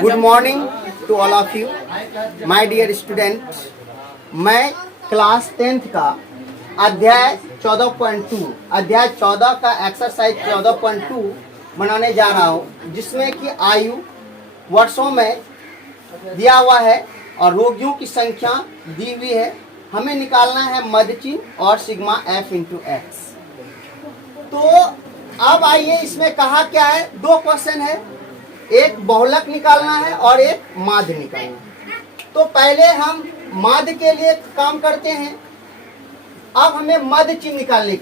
Good morning to all of you my dear student. मैं class 10th का अध्याय 14 का एक्सरसाइज 14.2 बनाने जा रहा हूँ, जिसमें कि आयु वर्षों में दिया हुआ है और रोगियों की संख्या दी हुई है। हमें निकालना है मध्य चिन्ह और सिग्मा एफ इंटू एक्स। तो अब आइए, इसमें कहा क्या है, दो क्वेश्चन है, एक बहुलक निकालना है और एक माध्य निकालना है। तो पहले हम माध्य के लिए काम करते हैं। अब हमें मध्य चिन्ह निकालने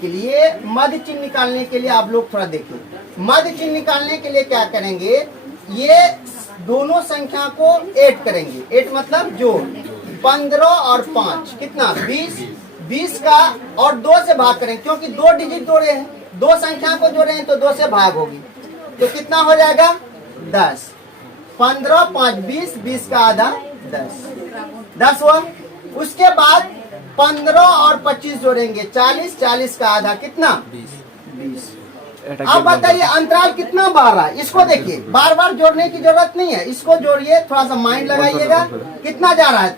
के लिए आप लोग थोड़ा देखिए। मध्य चिन्ह निकालने के लिए क्या करेंगे, ये दोनों संख्या को ऐड करेंगे। ऐड मतलब जोड़। 15 और 5 कितना 20 का और 2 से भाग करेंगे, क्योंकि 2 डिजिट जोड़े हैं, 2 संख्या को जोड़े हैं तो 2 से भाग होगी। तो कितना हो जाएगा 10। 15 5 20 का आधा 10 हुआ। उसके बाद 15 और 25 जोड़ेंगे 40 का आधा कितना 20। अब बताइए अंतराल कितना बार रहा है, इसको देखिए। बार बार जोड़ने की जरूरत नहीं है, इसको जोड़िए, थोड़ा सा माइंड लगाइएगा। कितना जा रहा है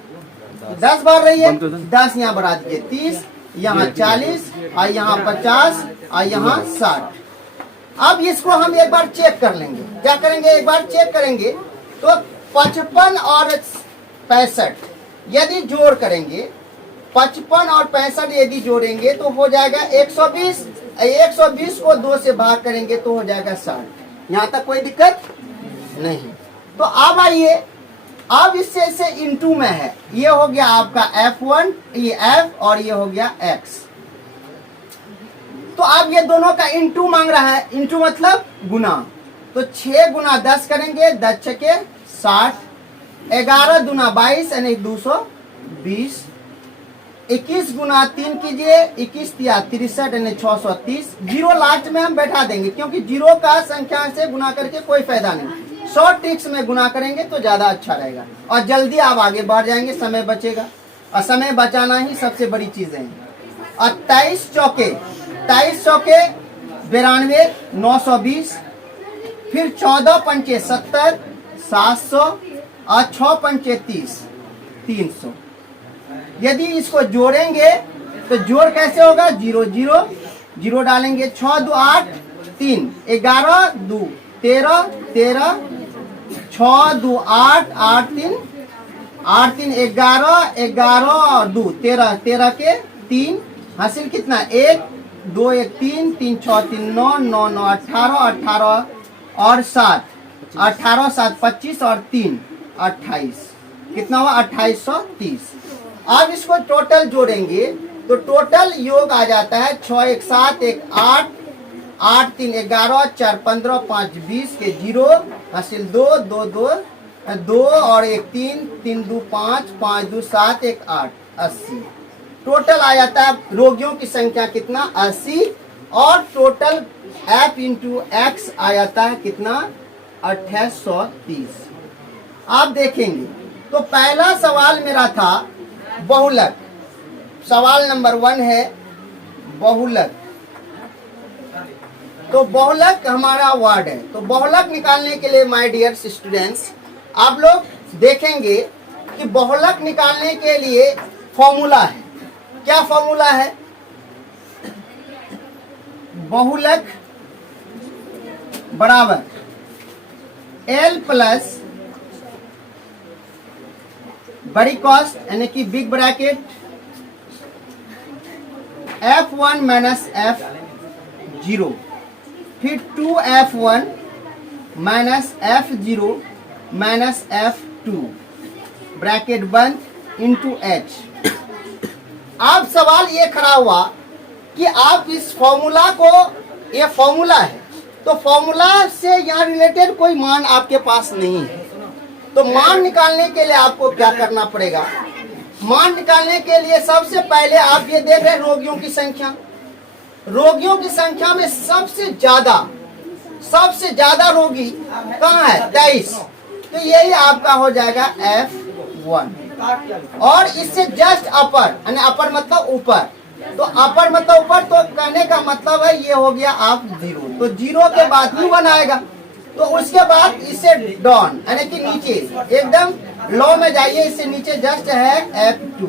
10 बार रही है, 10 यहाँ बढ़ा दीजिए 30, यहाँ 40 और यहाँ 50 और यहाँ 60। अब इसको हम एक बार चेक कर लेंगे। क्या करेंगे, एक बार चेक करेंगे तो 55 और 65 यदि जोड़ करेंगे, 55 और 65 यदि जोड़ेंगे तो हो जाएगा 120। 120 को 2 से भाग करेंगे तो हो जाएगा 60। यहाँ तक कोई दिक्कत नहीं। तो अब आइए, अब इससे इंटू में है, ये हो गया आपका F1, ये F और ये हो गया X। तो अब ये दोनों का इंटू मांग रहा है। इंटू मतलब गुना। तो 6 गुना 10 करेंगे, 10 छके 60, 11 दूना 22 यानी 220, 21 गुना 3 कीजिए, 21 तिया 63 यानी 630। जीरो लास्ट में हम बैठा देंगे, क्योंकि जीरो का संख्या से गुना करके कोई फायदा नहीं। शॉर्ट ट्रिक्स में गुना करेंगे तो ज्यादा अच्छा रहेगा और जल्दी आप आगे बढ़ जाएंगे, समय बचेगा। और समय बचाना ही सबसे बड़ी चीज है। और 23 चौके 92, 920, फिर 14 पंचे 70, 700 और 6 पंचे 30, 300। यदि इसको जोड़ेंगे तो जोड़ कैसे होगा, 0 0 0 डालेंगे, 6 2 8 3, 11 2 13 13, 6 2 8 8 3 8 3 11 11 और 2 13 13 के 3 हासिल कितना 1 2 1 3 3 6 3 9 9 9 18 18 और 7 18 7 25 और 3 28। कितना हुआ 2830। अब इसको टोटल जोड़ेंगे तो टोटल योग आ जाता है 6 1 7 1 8 8 3 11 4 15 5 20 के 0 हासिल 2 2 2 2 और 1 3 3 2 5 5 2 7 1 8 80। टोटल आ जाता है रोगियों की संख्या कितना 80 और टोटल F इंटू एक्स आ जाता है कितना 2830। आप देखेंगे तो पहला सवाल मेरा था बहुलक। सवाल नंबर 1 है बहुलक। तो बहुलक हमारा वर्ड है। तो बहुलक निकालने के लिए माय डियर स्टूडेंट्स, आप लोग देखेंगे कि बहुलक निकालने के लिए फॉर्मूला है। क्या फॉर्मूला है, बहुलक बराबर L प्लस बड़ी कॉस्ट यानी कि big bracket F1 minus F0, फिर 2F1 minus F0 minus F2 bracket बंद इंटू H। अब सवाल ये खड़ा हुआ कि आप इस फॉर्मूला को, ये फॉर्मूला है तो फॉर्मूला से यहाँ रिलेटेड कोई मान आपके पास नहीं है। तो मान निकालने के लिए आपको क्या करना पड़ेगा, मान निकालने के लिए सबसे पहले आप ये देख रहे हैं रोगियों की संख्या। रोगियों की संख्या में सबसे ज्यादा रोगी कहाँ है 23। तो यही आपका हो जाएगा F1 और इससे जस्ट अपर, यानी अपर मतलब ऊपर। तो अपर मतलब ऊपर, तो कहने का मतलब है ये हो गया आप 0। तो 0 के बाद ही 1 आएगा। तो उसके बाद इससे डाउन यानी कि नीचे एकदम लो में जाइए, इससे नीचे जस्ट है F2।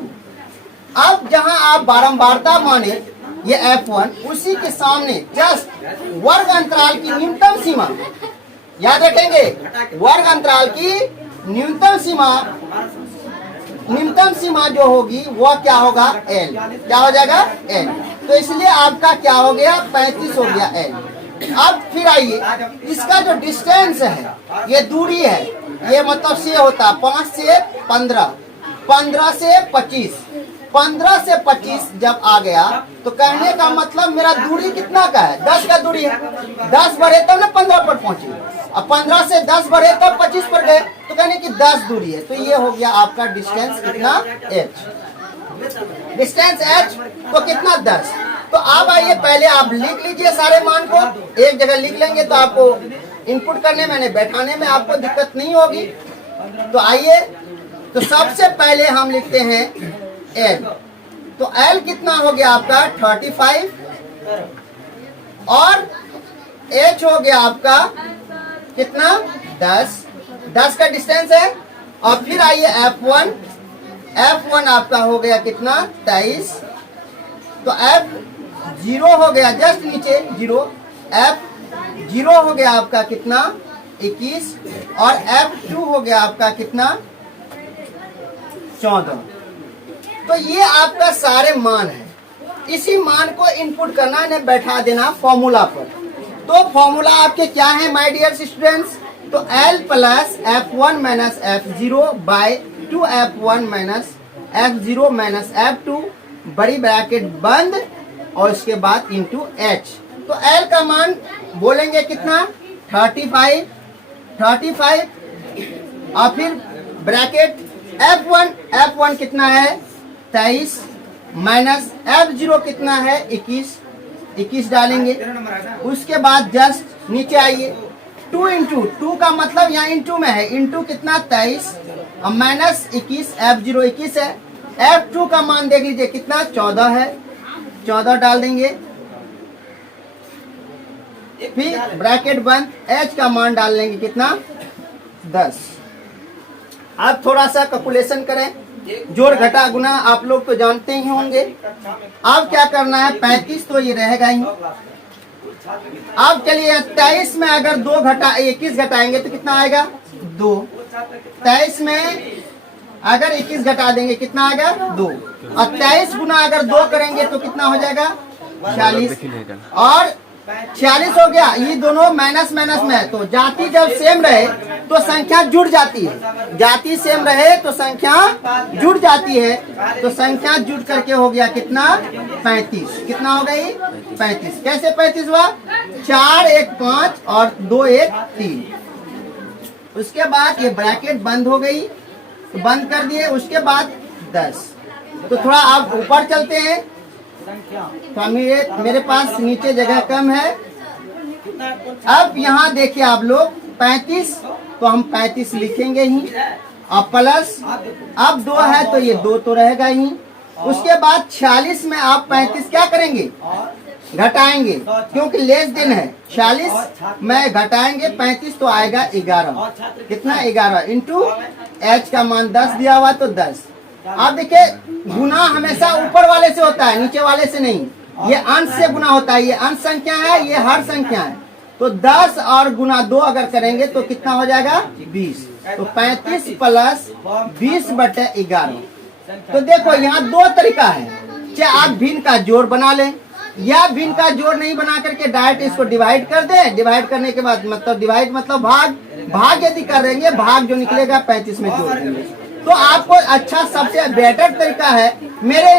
अब जहां आप बारंबारता माने ये F1, उसी के सामने जस्ट वर्ग अंतराल की न्यूनतम सीमा, याद रखेंगे वर्ग अंतराल की न्यूनतम सीमा जो होगी वह क्या होगा L, क्या हो जाएगा L। तो इसलिए आपका क्या हो गया 35 हो गया L। अब फिर आइए, इसका जो डिस्टेंस है, ये दूरी है, ये मतलब से होता 5 से 15, 15 से 25, 15 से 25 जब आ गया तो कहने का मतलब मेरा दूरी कितना का है, 10 का दूरी है। 10 बढ़े तब ना 15 पर पहुंचे, अब 15 से 10 बढ़े तब 25 पर गए, तो कहने की 10 दूरी है। तो ये हो गया आपका डिस्टेंस कितना h, डिस्टेंस h तो कितना 10। तो अब आइए पहले आप लिख लीजिए सारे मान को, एक जगह लिख लेंगे तो आपको इनपुट करने में बैठाने में आपको दिक्कत नहीं होगी। तो आइए, तो सबसे पहले हम लिखते हैं L। तो L कितना हो गया आपका 35 और H हो गया आपका कितना 10, 10 का डिस्टेंस है। और फिर आइए F1, F1 आपका हो गया कितना 23। तो F0 हो गया जस्ट नीचे 0, F0 हो गया आपका कितना 21 और F2 हो गया आपका कितना 14। तो ये आपका सारे मान है, इसी मान को इनपुट करना है, बैठा देना फॉर्मूला पर। तो फॉर्मूला आपके क्या है माय डियर स्टूडेंट्स, तो L plus F1 minus F0 by 2F1 minus F0 minus F2 बड़ी ब्रैकेट बंद और इसके बाद इंटू H। तो L का मान बोलेंगे कितना 35 और फिर ब्रैकेट F1 कितना है 23 माइनस F0 कितना है 21 डालेंगे। उसके बाद जस्ट नीचे आइए 2 इंटू 2 का मतलब यहाँ इंटू में है, इंटू कितना 23 और माइनस 21, F0 21 है। F2 का मान देख लीजिए कितना 14 है, 14 डाल देंगे। फिर ब्रैकेट बंद, H का मान डाल लेंगे कितना 10। अब थोड़ा सा कैलकुलेशन करें, जोड़ घटा गुना आप लोग तो जानते ही होंगे। अब क्या करना है 35 तो ये रहेगा ही। अब चलिए 23 में अगर 2 घटा 21 घटाएंगे तो कितना आएगा 2। 23 में अगर 21 घटा देंगे कितना आएगा 2 और 23 गुना अगर 2 करेंगे तो कितना हो जाएगा 46 और 46 हो गया। ये दोनों माइनस माइनस में है, तो जाति जब सेम रहे तो संख्या जुड़ जाती है, जाति सेम रहे तो संख्या जुड़ जाती है। तो संख्या जुड़ करके हो गया कितना 35, कितना हो गई 35। कैसे 35 हुआ 4 1 5 और 2 1 3। उसके बाद ये ब्रैकेट बंद हो गई, तो बंद कर दिए। उसके बाद 10। तो थोड़ा आप ऊपर चलते हैं, तो मेरे पास नीचे जगह कम है। अब यहाँ देखिए आप लोग 35, तो हम 35 लिखेंगे ही और प्लस अब 2 है तो ये 2 तो रहेगा ही। उसके बाद 46 में आप 35 क्या करेंगे घटाएंगे, क्योंकि लेस देन है। 46 में घटाएंगे 35 तो आएगा 11, कितना 11 इंटू H का मान 10 दिया हुआ तो 10। आप देखिए गुना हमेशा ऊपर वाले से होता है, नीचे वाले से नहीं। ये अंश से गुना होता है, ये अंश संख्या है, ये हर संख्या है। तो 10 और गुना 2 अगर करेंगे तो कितना हो जाएगा 20। तो 35 प्लस 20 बटे 11। तो देखो यहाँ 2 तरीका है, चाहे आप भिन्न का जोड़ बना लें या भिन्न का जोड़ नहीं बना करके डायरेक्ट इसको डिवाइड कर दें। डिवाइड करने के बाद मतलब डिवाइड मतलब भाग यदि कर देंगे, भाग जो निकलेगा 35 में जोड़ देंगे। तो आपको अच्छा सबसे बेटर तरीका है मेरे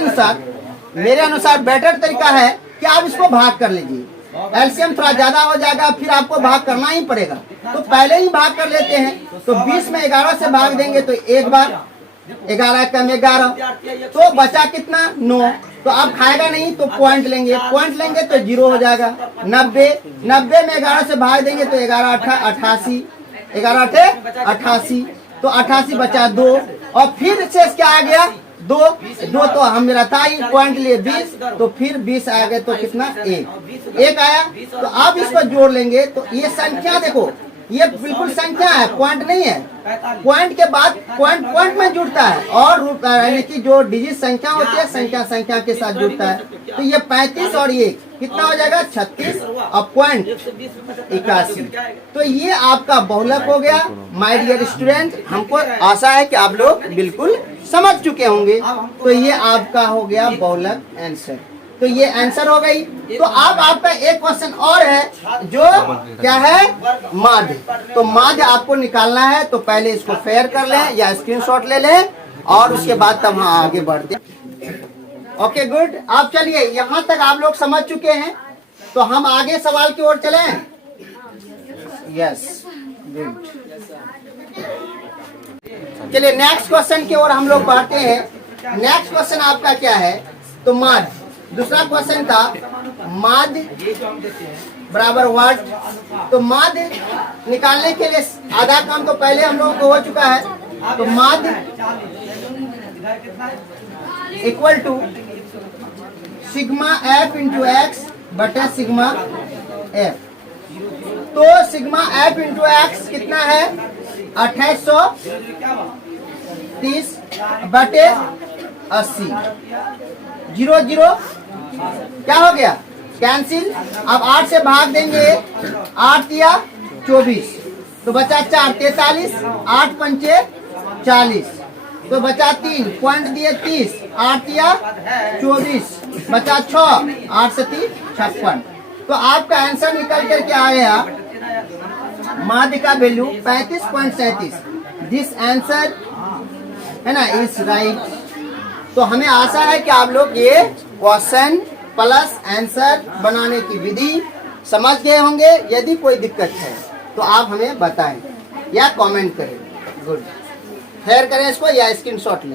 अनुसार बेटर तरीका है कि आप इसको भाग कर लीजिए। एलसीएम थोड़ा ज्यादा हो जाएगा, फिर आपको भाग करना ही पड़ेगा, तो पहले ही भाग कर लेते हैं। तो 20 में 11 से भाग देंगे तो एक बार 11 कम 11, तो बचा कितना 9। तो आप खाएगा नहीं तो पॉइंट लेंगे तो 0 हो जाएगा। 90 में 11 से भाग देंगे तो 11 88, 11 88, तो 88 बचा 2 और फिर से क्या आ गया 2 तो हम मेरा था ही पॉइंट लिए 20, तो फिर 20 आ गए तो कितना 1 आया। तो अब इसको जोड़ लेंगे तो ये संख्या देखो ये बिल्कुल संख्या है, पॉइंट नहीं है। पॉइंट के बाद पॉइंट पॉइंट में जुड़ता है और यानी कि जो डिजिट संख्या होती है संख्या संख्या के साथ जुड़ता है। तो ये 35 और ये कितना हो जाएगा 36 और पॉइंट 81। तो ये आपका बहुलक हो गया। माय डियर स्टूडेंट, हमको आशा है कि आप लोग बिल्कुल समझ चुके होंगे। तो ये आपका हो गया बहुलक आंसर। तो ये आंसर हो गई। तो अब आपका एक क्वेश्चन और है जो क्या है माध्य। तो माध्य आपको निकालना है। तो पहले इसको फेयर कर लें या स्क्रीनशॉट ले लें और उसके बाद तब हम आगे बढ़ते हैं। Okay good. आप चलिए यहाँ तक आप लोग समझ चुके हैं। तो हम आगे सवाल की ओर चलें। Yes good. चलिए नेक्स्ट क्वेश्चन की ओर हम लोग बढ़ते हैं। नेक्स्ट क्वेश्चन आपका क्या है? तो माध्य। दूसरा क्वेश्चन था माध्य बराबर व्हाट। तो माध्य निकालने के लिए आधा काम तो पहले हम लोगों को हो चुका है। तो माध्य equal to sigma f into x बटे सिग्मा एफ। तो सिग्मा एफ इंटू एक्स कितना है 2830 बटे 80। 0 0 क्या हो गया कैंसिल। अब 8 से भाग देंगे। 8 या 24 तो बचा 4 43 8 पंचे 40 तो बचा 3 पॉइंट दिए 30 8 या 24 बचा 6 8 से 3 56। तो आपका आंसर निकल करके आया माध्य का वैल्यू 35.37। दिस आंसर है ना इज राइट। तो हमें आशा है कि आप लोग ये क्वेश्चन प्लस आंसर बनाने की विधि समझ गए होंगे। यदि कोई दिक्कत है तो आप हमें बताएं या कमेंट करें। गुड। शेयर करें इसको या स्क्रीनशॉट लें।